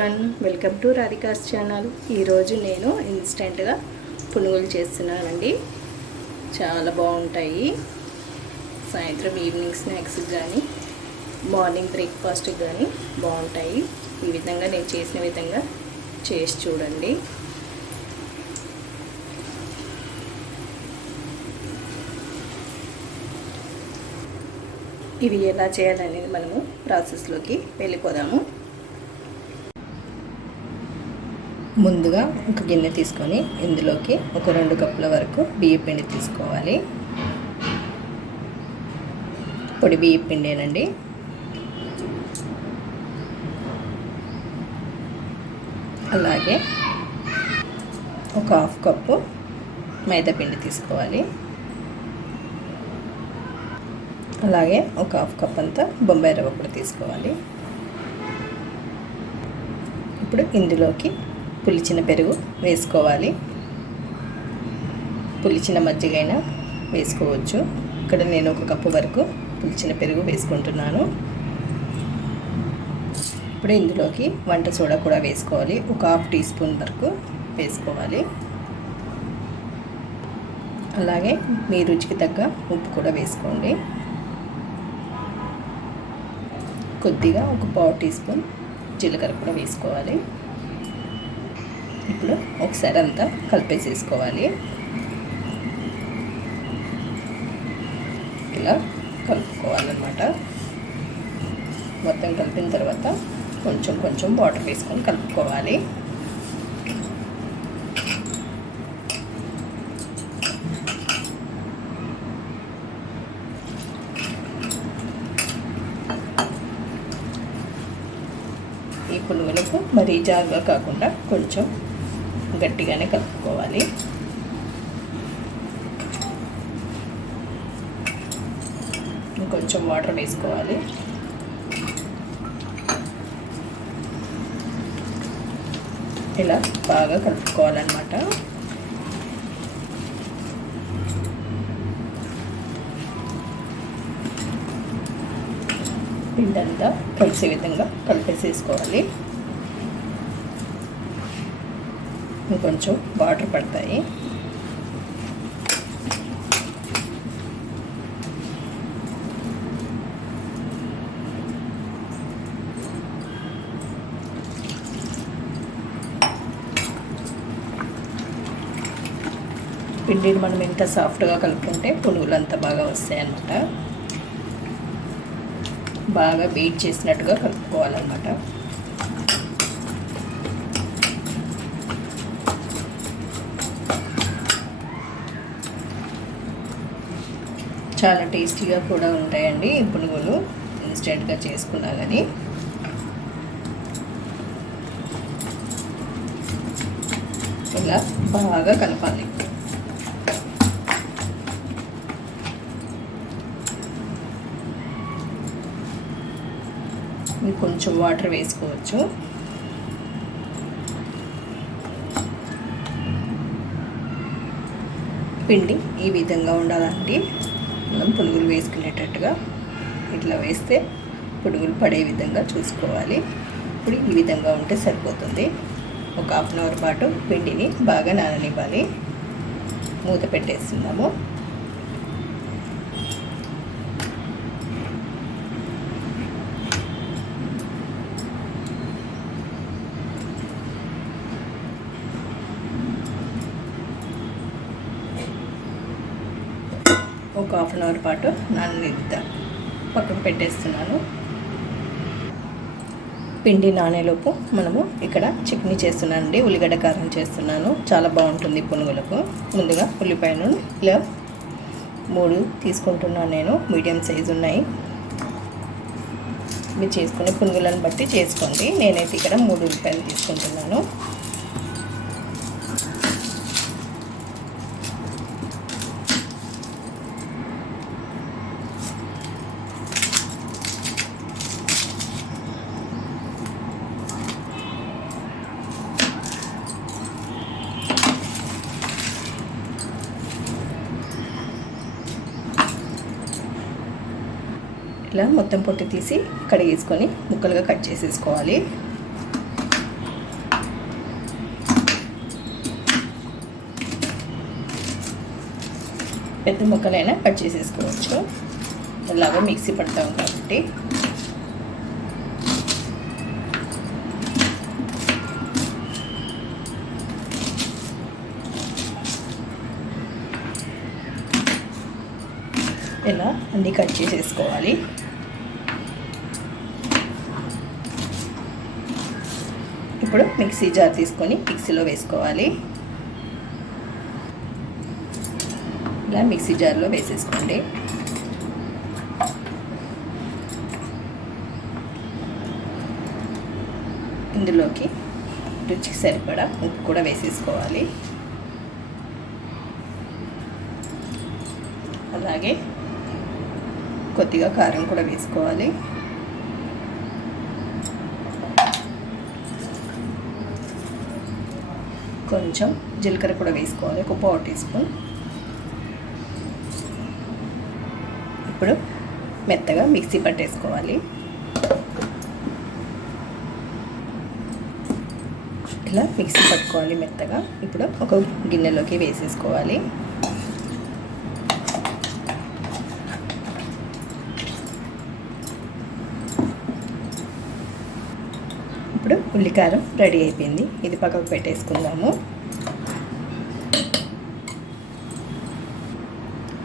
Everyone, welcome to Radhika's channel. ఈరోజు నేను ఇన్స్టెంట్గా పునుగులు చేస్తున్నానండి. చాలా బాగుంటాయి. సాయంత్రం ఈవినింగ్ స్నాక్స్కి కానీ మార్నింగ్ బ్రేక్ఫాస్ట్కి కానీ బాగుంటాయి. ఈ విధంగా నేను చేసిన విధంగా చేసి చూడండి. ఇవి ఎలా చేయాలనేది మనము ప్రాసెస్లోకి వెళ్ళిపోదాము. ముందుగా ఒక గిన్నె తీసుకొని ఇందులోకి ఒక 2 కప్పుల వరకు బియ్యం పిండి తీసుకోవాలి. పొడి బియ్యం పిండేనండి. అలాగే ఒక 1/2 కప్పు మైదా పిండి తీసుకోవాలి. అలాగే ఒక 1/2 కప్ అంతా బొంబాయి రవ్వ కూడా తీసుకోవాలి. ఇప్పుడు ఇందులోకి పులిచిన పెరుగు వేసుకోవాలి. పులిచిన మజ్జిగైనా వేసుకోవచ్చు. ఇక్కడ నేను 1 కప్పు వరకు పులిచిన పెరుగు వేసుకుంటున్నాను. ఇప్పుడు ఇందులోకి వంట సోడా కూడా వేసుకోవాలి. ఒక 1/2 టీ స్పూన్ వరకు వేసుకోవాలి. అలాగే మీ రుచికి తగ్గ ఉప్పు కూడా వేసుకోండి. కొద్దిగా ఒక 1/4 టీ స్పూన్ జీలకర్ర కూడా వేసుకోవాలి. ఇప్పుడు ఒకసారి అంతా కలిపేసేసుకోవాలి. ఇలా కలుపుకోవాలన్నమాట. మొత్తం కలిపిన తర్వాత కొంచెం కొంచెం వాటర్ వేసుకొని కలుపుకోవాలి. ఈ పునుగులకు మరీ జారుగా కాకుండా కొంచెం గట్టిగానే కలుపుకోవాలి. కొంచెం వాటర్ వేసుకోవాలి. ఇలా బాగా కలుపుకోవాలన్నమాట. పిండంతా కలిసే విధంగా కలిపేసేసుకోవాలి. ఇంకొంచెం వాటర్ పడతాయి. పిండిని మనం ఎంత సాఫ్ట్గా కలుపుకుంటే పునుగులు అంత బాగా వస్తాయి అన్నమాట. బాగా బీట్ చేసినట్టుగా కలుపుకోవాలన్నమాట. చాలా టేస్టీగా కూడా ఉంటాయండి ఈ పునుగులు, ఇన్స్టెంట్గా చేసుకున్నా కానీ. ఇలా బాగా కలపాలి. కొంచెం వాటర్ వేసుకోవచ్చు. పిండి ఈ విధంగా ఉండాలండి. మనం పునుగులు వేసుకునేటట్టుగా ఇట్లా వేస్తే పునుగులు పడే విధంగా చూసుకోవాలి. ఇప్పుడు ఈ విధంగా ఉంటే సరిపోతుంది. ఒక 1/2 అవర్ పాటు పిండిని బాగా నాననివ్వాలి. మూత పెట్టేస్తున్నాము. ఒక 1/2 అవర్ పాటు నాననిద్దాం. పక్కకు పెట్టేస్తున్నాను. పిండి నానేలోపు మనము ఇక్కడ చట్నీ చేస్తున్నానండి. ఉల్లిగడ్డ కారం చేస్తున్నాను. చాలా బాగుంటుంది పునుగులకు. ముందుగా ఉల్లిపాయను ఇలా 3 తీసుకుంటున్నాను నేను. మీడియం సైజు ఉన్నాయి. మీరు చేసుకునే పునుగులను బట్టి చేసుకోండి. నేనైతే ఇక్కడ 3 ఉల్లిపాయలు తీసుకుంటున్నాను. ఇలా మొత్తం పొట్టు తీసి కడిగేసుకొని ముక్కలుగా కట్ చేసేసుకోవాలి. పెద్ద ముక్కలైనా కట్ చేసేసుకోవచ్చు. ఇలాగ మిక్సీ పడతాం కాబట్టి. ఇలా అన్నీ కట్ చేసేసుకోవాలి. ఇప్పుడు మిక్సీ జార్ తీసుకొని మిక్సీలో వేసుకోవాలి. ఇలా మిక్సీ జార్లో వేసేసుకోండి. ఇందులోకి రుచికి సరిపడా ఉప్పు కూడా వేసేసుకోవాలి. అలాగే కొద్దిగా కారం కూడా వేసుకోవాలి. కొంచెం జీలకర్ర కూడా వేసుకోవాలి, ఒక 1/4 టీ స్పూన్. ఇప్పుడు మెత్తగా మిక్సీ పట్టేసుకోవాలి. ఇలా మిక్సీ పట్టుకోవాలి మెత్తగా. ఇప్పుడు ఒక గిన్నెలోకి వేసేసుకోవాలి. ఇప్పుడు ఉల్లికారం రెడీ అయిపోయింది. ఇది పక్కకు పెట్టేసుకుందాము.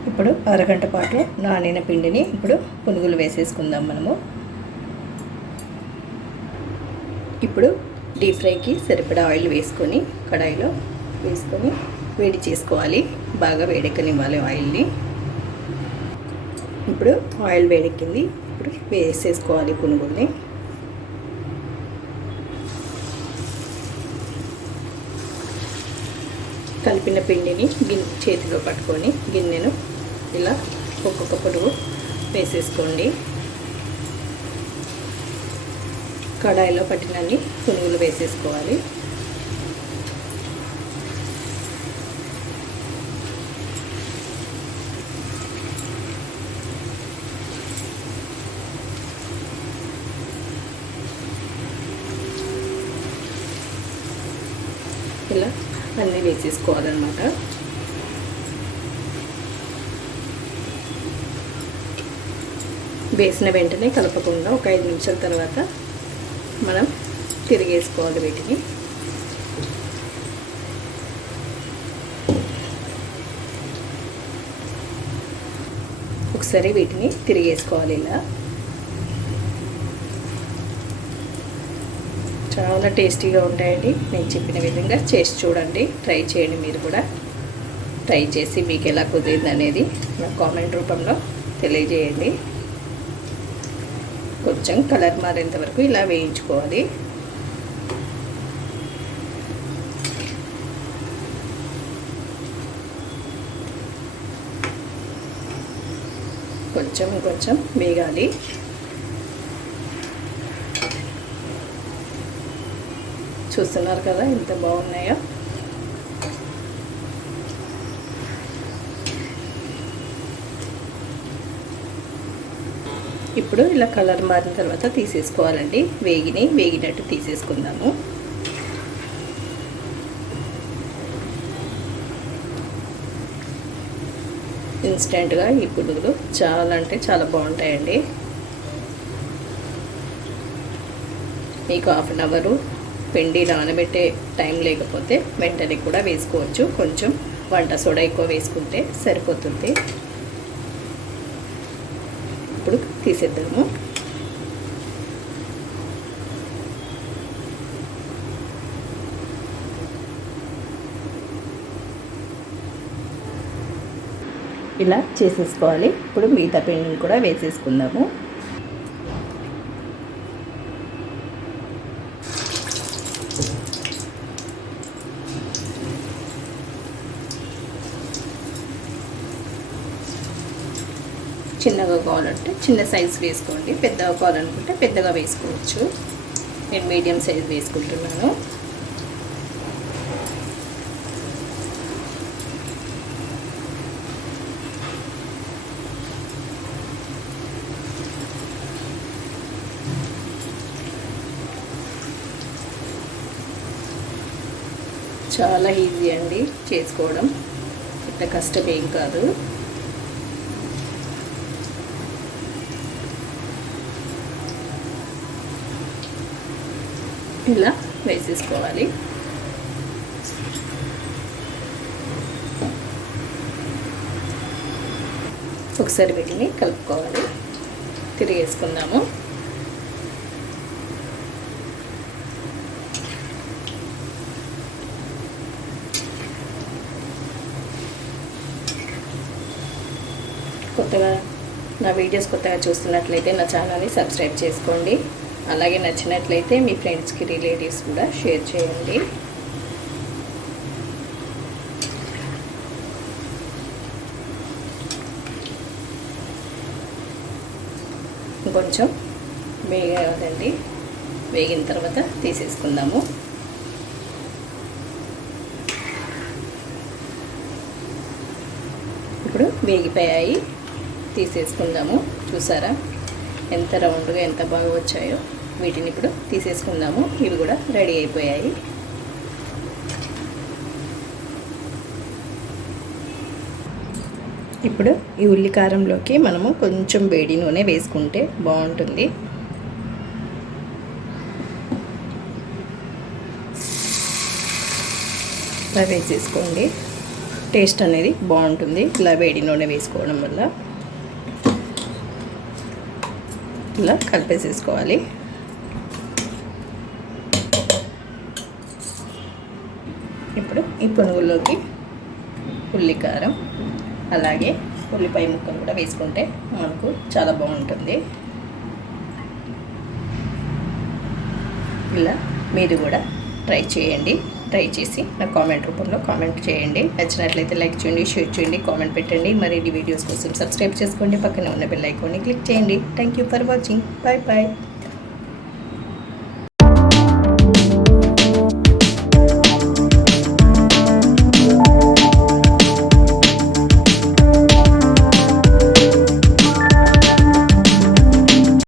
ఇప్పుడు అరగంట పాటు నానిన పిండిని ఇప్పుడు పునుగులు వేసేసుకుందాం మనము. ఇప్పుడు డీప్ ఫ్రైకి సరిపడా ఆయిల్ వేసుకొని కడాయిలో వేసుకొని వేడి చేసుకోవాలి. బాగా వేడెక్కనివ్వాలి ఆయిల్ని. ఇప్పుడు ఆయిల్ వేడెక్కింది. ఇప్పుడు వేసేసుకోవాలి పునుగుల్ని. కలిపిన పిండిని చేతిలో పట్టుకొని గిన్నెను ఇలా ఒక్కొక్క పునుగు వేసేసుకోండి. కడాయిలో పట్టినన్ని పునుగులు వేసేసుకోవాలి. ఇలా అన్నీ వేసేసుకోవాలన్నమాట. వేసిన వెంటనే కలపకుండా ఒక 5 నిమిషాల తర్వాత మనం తిరిగేసుకోవాలి వీటిని. ఒకసారి వీటిని తిరిగేసుకోవాలి. ఇలా చాలా టేస్టీగా ఉంటాయండి. నేను చెప్పిన విధంగా చేసి చూడండి, ట్రై చేయండి. మీరు కూడా ట్రై చేసి మీకు ఎలా కుదిరింది అనేది నాకు కామెంట్ రూపంలో తెలియజేయండి. కొంచెం కలర్ మారేంత వరకు ఇలా వేయించుకోవాలి. కొంచెం కొంచెం వేగాలి. చూస్తున్నారు కదా ఎంత బాగున్నాయో. ఇప్పుడు ఇలా కలర్ మారిన తర్వాత తీసేసుకోవాలండి. వేగినట్టు తీసేసుకుందాము. ఇన్స్టెంట్గా ఈ పునుగులు చాలా అంటే చాలా బాగుంటాయండి. మీకు 1/2 అవరు పిండి నానబెట్టే టైం లేకపోతే వెంటనే కూడా వేసుకోవచ్చు. కొంచెం వంట సోడా ఎక్కువ వేసుకుంటే సరిపోతుంది. ఇప్పుడు తీసేద్దాము. ఇలా చేసేసుకోవాలి. ఇప్పుడు మిగతా పిండిని కూడా వేసేసుకుందాము. చిన్నగా కావాలంటే చిన్న సైజు వేసుకోండి, పెద్దగా కావాలనుకుంటే పెద్దగా వేసుకోవచ్చు. నేను మీడియం సైజు వేసుకుంటున్నాను. చాలా ఈజీ అండి చేసుకోవడం, పెద్ద కష్టం ఏం కాదు. ఇలా వేసేసుకోవాలి. ఒకసారి వీటిని కలుపుకోవాలి. తిరిగేసుకుందాము. కొత్తగా నా వీడియోస్ కొత్తగా చూస్తున్నట్లయితే నా ఛానల్ని సబ్స్క్రైబ్ చేసుకోండి. అలాగే నచ్చినట్లయితే మీ ఫ్రెండ్స్కి, రిలేటివ్స్ కూడా షేర్ చేయండి. కొంచెం వేగాలండి. వేగిన తర్వాత తీసేసుకుందాము. ఇప్పుడు వేగిపోయాయి, తీసేసుకుందాము. చూసారా ఎంత రౌండ్గా ఎంత బాగా వచ్చాయో. వీటిని ఇప్పుడు తీసేసుకుందాము. ఇవి కూడా రెడీ అయిపోయాయి. ఇప్పుడు ఈ ఉల్లికారంలోకి మనము కొంచెం వేడి నూనె వేసుకుంటే బాగుంటుంది. ఇలా వేసేసుకోండి. టేస్ట్ అనేది బాగుంటుంది ఇలా వేడి నూనె వేసుకోవడం వల్ల. ఇలా కలిపేసేసుకోవాలి. ఇప్పుడు ఈ పునుగుల్లోకి ఉల్లికారం అలాగే ఉల్లిపాయ ముక్కలు కూడా వేసుకుంటే మనకు చాలా బాగుంటుంది. ఇలా మీరు కూడా ట్రై చేయండి. ట్రై చేసి నా కామెంట్ రూపంలో కామెంట్ చేయండి. నచ్చినట్లయితే లైక్ చేయండి, షేర్ చేయండి, కామెంట్ పెట్టండి. మరిన్ని వీడియోస్ కోసం సబ్స్క్రైబ్ చేసుకోండి. పక్కనే ఉన్న బెల్ ఐకాన్ని క్లిక్ చేయండి. Thank you for watching. Bye bye.